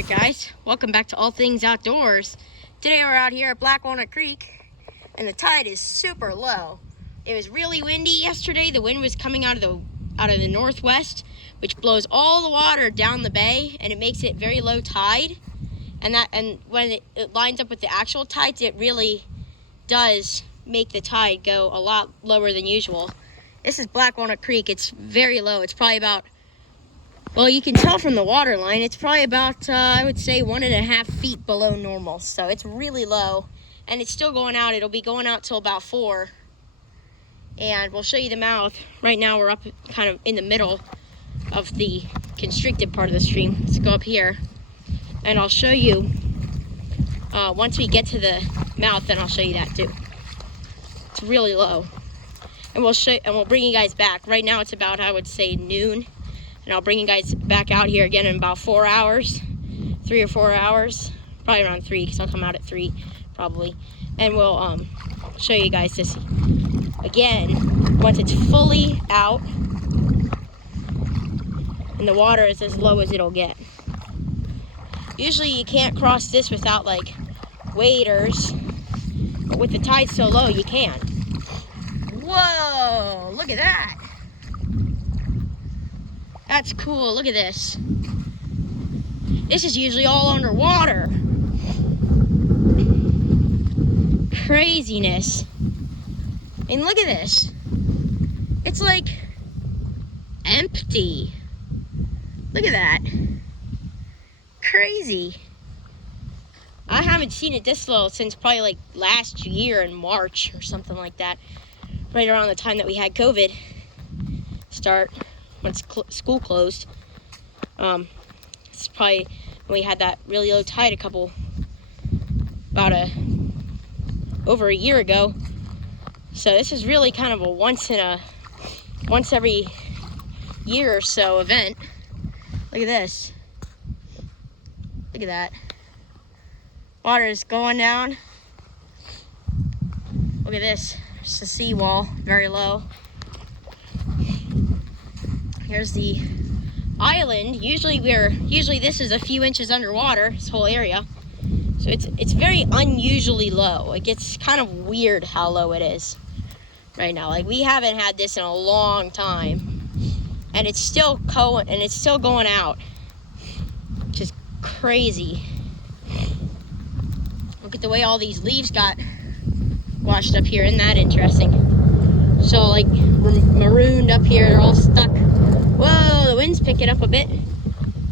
Alright guys, welcome back to All Things Outdoors. Today we're out here at Blackwalnut Creek and the tide is super low. It was really windy yesterday. The wind was coming out of the northwest, which blows all the water down the bay and it makes it very low tide. And when it lines up with the actual tides, it really does make the tide go a lot lower than usual. This is Blackwalnut Creek. It's very low. It's probably about, well, you can tell from the water line, it's probably about, I would say 1.5 feet below normal. So it's really low and it's still going out. It'll be going out till about 4. And we'll show you the mouth. Right now we're up kind of in the middle of the constricted part of the stream. Let's go up here and I'll show you, once we get to the mouth, then I'll show you that too. It's really low. And we'll bring you guys back. Right now it's about, I would say, noon. And I'll bring you guys back out here again in about 4 hours, 3 or 4 hours, probably around 3, because I'll come out at 3 probably. And we'll show you guys this again once it's fully out and the water is as low as it'll get. Usually you can't cross this without like waders, but with the tide so low you can. Whoa, look at that. That's cool, look at this. This is usually all underwater. Craziness. And look at this. It's like empty. Look at that. Crazy. I haven't seen it this low since probably like last year in March or something like that. Right around the time that we had COVID start. Once school closed, it's probably when we had that really low tide over a year ago. So this is really kind of a once every year or so event. Look at this. Look at that. Water is going down. Look at this. It's the seawall, very low. Here's the island. Usually this is a few inches underwater, this whole area. So it's very unusually low. It gets kind of weird how low it is right now. Like we haven't had this in a long time. And it's still going out. Which is crazy. Look at the way all these leaves got washed up here. Isn't that interesting? So like marooned up here, they're all stuck. Whoa, the wind's picking up a bit.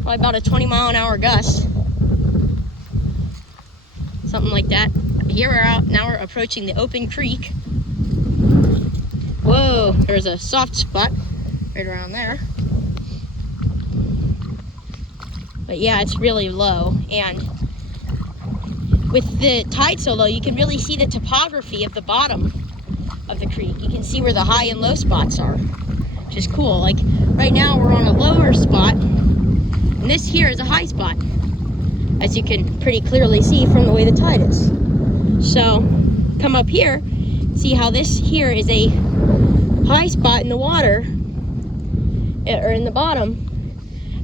Probably about a 20-mile-an-hour gust. Something like that. Here we're out, now we're approaching the open creek. Whoa, there's a soft spot right around there. But yeah, it's really low. And with the tide so low, you can really see the topography of the bottom of the creek. You can see where the high and low spots are, which is cool. Like right now we're on a lower spot and this here is a high spot, as you can pretty clearly see from the way the tide is. So come up here, see how this here is a high spot in the water, or in the bottom,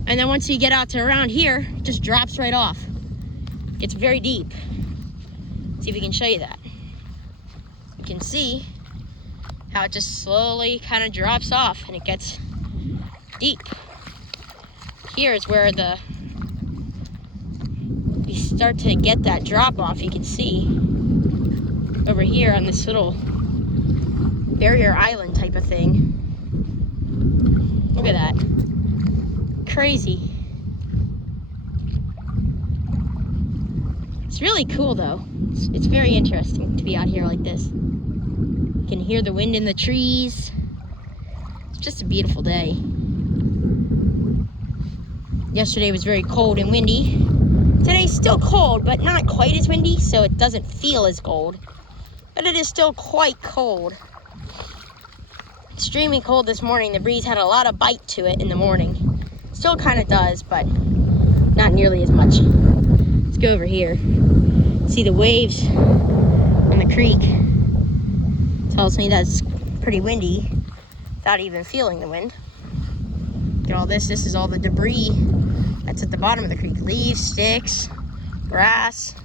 and then once you get out to around here, it just drops right off. It's very deep. See if we can show you that. You can see how it just slowly kind of drops off and it gets deep. Here is where we start to get that drop off. You can see over here on this little barrier island type of thing. Look at that. Crazy. It's really cool though. It's very interesting to be out here like this. You can hear the wind in the trees. It's just a beautiful day. Yesterday was very cold and windy. Today's still cold, but not quite as windy, so it doesn't feel as cold. But it is still quite cold. Extremely cold this morning. The breeze had a lot of bite to it in the morning. Still kind of does, but not nearly as much. Let's go over here. See the waves on the creek. Tells me that's pretty windy without even feeling the wind. Look at all this. This is all the debris that's at the bottom of the creek. Leaves, sticks, grass,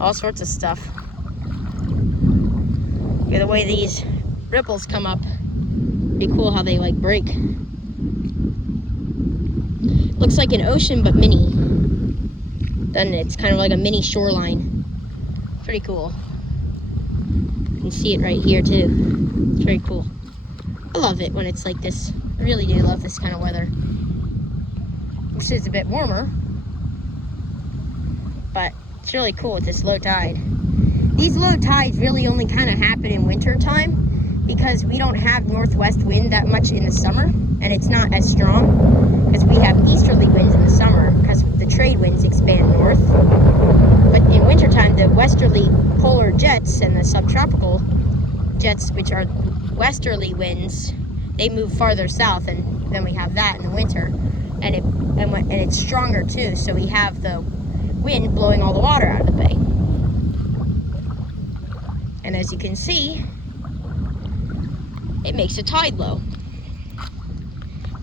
all sorts of stuff. Look at the way these ripples come up. Pretty cool how they like break. Looks like an ocean, but mini. Doesn't it? It's kind of like a mini shoreline. Pretty cool. You can see it right here too. It's very cool. I love it when it's like this. I really do love this kind of weather. This is a bit warmer, but it's really cool with this low tide. These low tides really only kind of happen in winter time because we don't have northwest wind that much in the summer, and it's not as strong because we have easterly winds in the summer because the trade winds expand north. But in wintertime, the westerly polar jets and the subtropical jets, which are westerly winds, they move farther south, and then we have that in the winter, and it's stronger too. So we have the wind blowing all the water out of the bay. And as you can see, it makes the tide low.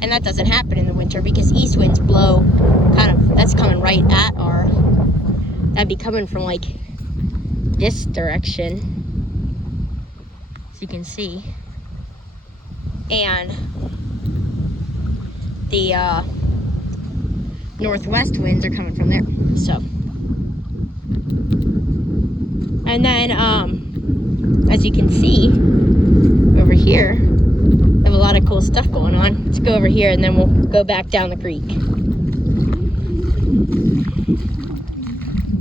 And that doesn't happen in the winter because east winds blow that's coming right at that'd be coming from like this direction, as you can see. And the northwest winds are coming from there. So, and then as you can see over here, we have a lot of cool stuff going on. Let's go over here and then we'll go back down the creek.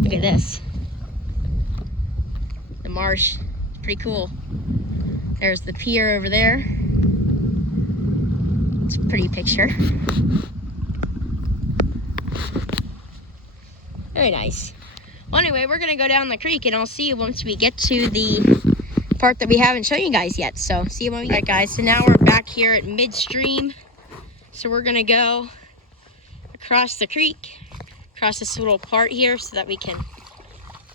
Look at this. The marsh. Pretty cool. There's the pier over there. It's a pretty picture. Very nice. Well, anyway, we're gonna go down the creek and I'll see you once we get to the part that we haven't shown you guys yet. So see you when we get. Alright guys, so now we're back here at midstream. So we're gonna go across the creek, across this little part here so that we can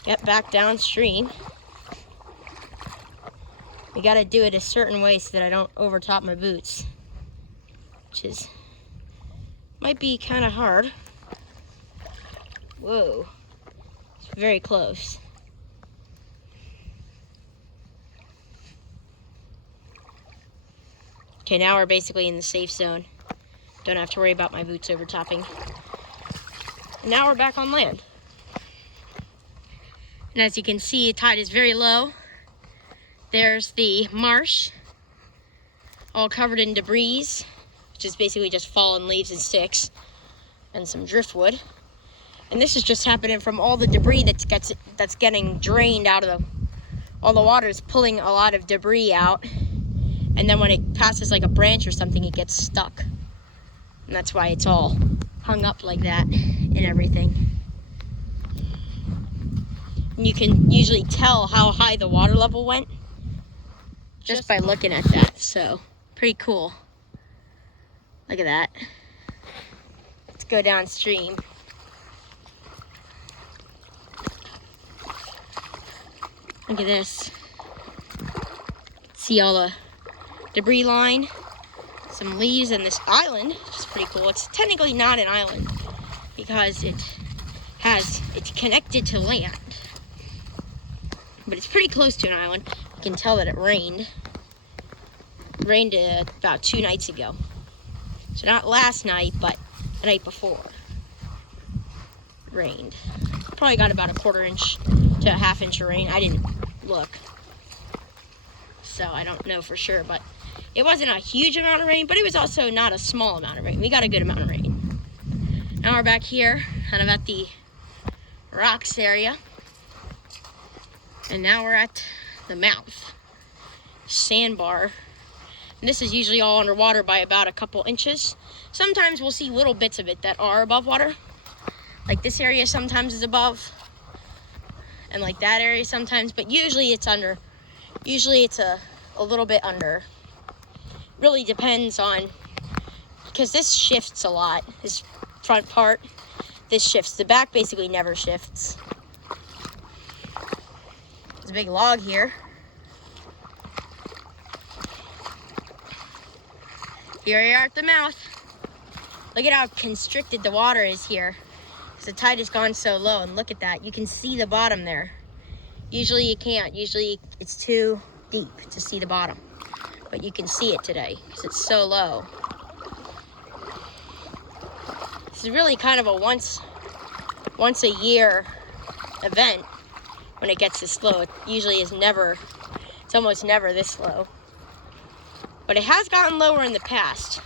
get back downstream. We gotta do it a certain way so that I don't overtop my boots, which might be kind of hard. Whoa, it's very close. Okay, now we're basically in the safe zone. Don't have to worry about my boots overtopping. And now we're back on land. And as you can see, the tide is very low. There's the marsh, all covered in debris, which is basically just fallen leaves and sticks, and some driftwood. And this is just happening from all the debris that's getting drained out of all the water is pulling a lot of debris out. And then when it passes like a branch or something, it gets stuck. And that's why it's all hung up like that and everything. And you can usually tell how high the water level went just by looking at that. So, pretty cool. Look at that. Let's go downstream. Look at this. See all the debris line, some leaves, and this island, which is pretty cool. It's technically not an island because it's connected to land, but it's pretty close to an island. You can tell that it rained. It rained about 2 nights ago. So not last night, but the night before. It rained. Probably got about a 1/4 inch to a 1/2 inch of rain. I didn't look, so I don't know for sure, but it wasn't a huge amount of rain, but it was also not a small amount of rain. We got a good amount of rain. Now we're back here, kind of at the rocks area. And now we're at the mouth. Sandbar. And this is usually all underwater by about a couple inches. Sometimes we'll see little bits of it that are above water. Like this area sometimes is above. And like that area sometimes, but usually it's under. Usually it's a little bit under. Really depends on, because this shifts a lot, this front part, this shifts. The back basically never shifts. There's a big log here. Here we are at the mouth. Look at how constricted the water is here. The tide has gone so low, and look at that. You can see the bottom there. Usually you can't. Usually it's too deep to see the bottom. But you can see it today because it's so low. This is really kind of a once a year event when it gets this low. It usually is never, it's almost never this low. But it has gotten lower in the past.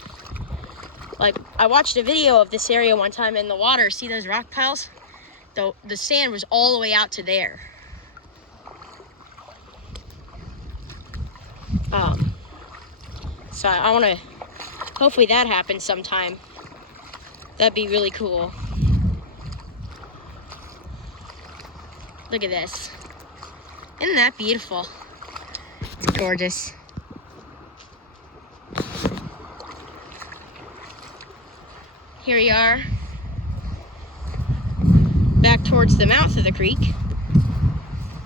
Like, I watched a video of this area one time in the water. See those rock piles? The sand was all the way out to there. So I want to, hopefully that happens sometime. That'd be really cool. Look at this. Isn't that beautiful? It's gorgeous. Here we are, back towards the mouth of the creek,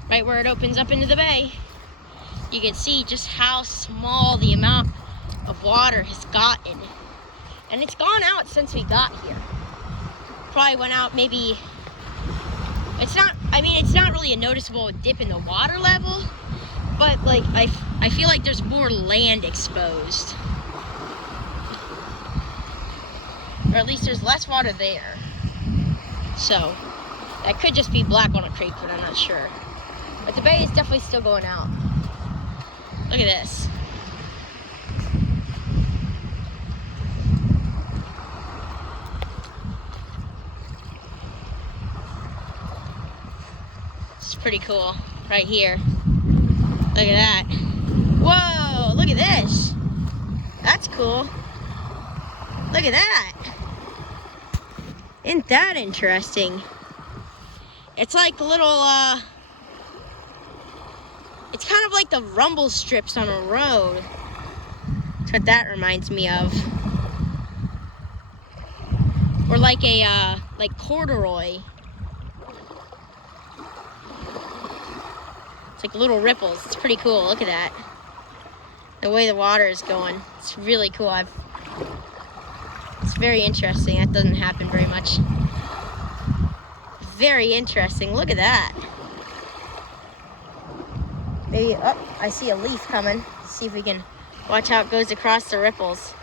right where it opens up into the bay. You can see just how small the amount of water has gotten. And it's gone out since we got here. Probably went out maybe, it's not really a noticeable dip in the water level, but like I feel like there's more land exposed. Or at least there's less water there. So, that could just be Blackwalnut Creek, but I'm not sure. But the bay is definitely still going out. Look at this. It's pretty cool, right here. Look at that. Whoa, look at this. That's cool. Look at that. Isn't that interesting? It's like little, it's kind of like the rumble strips on a road. That's what that reminds me of. Or like a, like corduroy. It's like little ripples. It's pretty cool. Look at that. The way the water is going. It's really cool. It's very interesting. That doesn't happen very much. Very interesting. Look at that. Maybe, oh, I see a leaf coming. Let's see if we can watch how it goes across the ripples.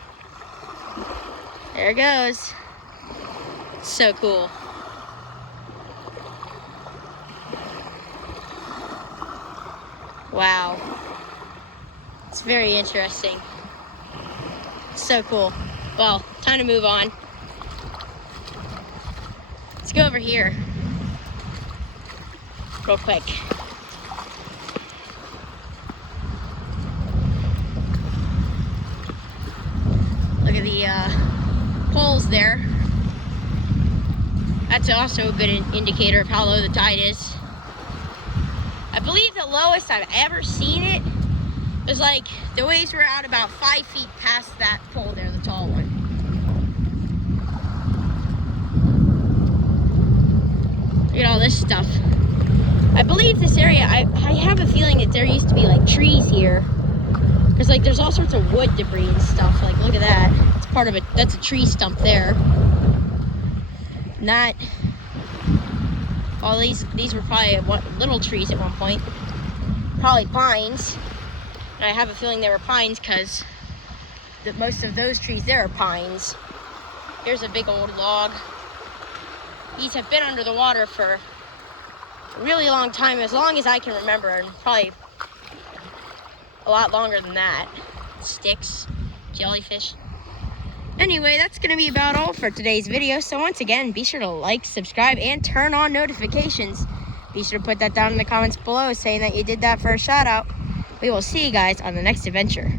There it goes. So cool. Wow. It's very interesting. So cool. Well, time to move on. Let's go over here real quick. Look at the poles there. That's also a good indicator of how low the tide is. I believe the lowest I've ever seen it was like, the waves were out about 5 feet past that pole there, the tall one. Look at all this stuff. I believe this area, I have a feeling that there used to be like trees here. Because like there's all sorts of wood debris and stuff. Like look at that. It's part of it. That's a tree stump there. Not all these were probably little trees at one point. Probably pines. And I have a feeling they were pines because most of those trees there are pines. Here's a big old log. These have been under the water for a really long time, as long as I can remember, and probably a lot longer than that. Sticks, jellyfish. Anyway, that's going to be about all for today's video. So once again, be sure to like, subscribe, and turn on notifications. Be sure to put that down in the comments below saying that you did that for a shout out. We will see you guys on the next adventure.